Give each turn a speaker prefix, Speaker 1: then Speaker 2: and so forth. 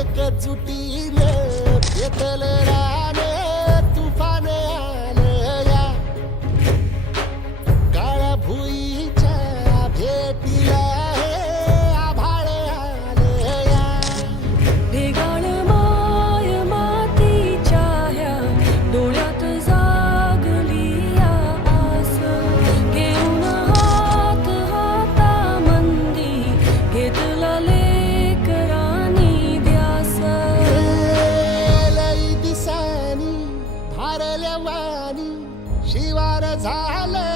Speaker 1: एकजुटीने पेटल शिवार झालं.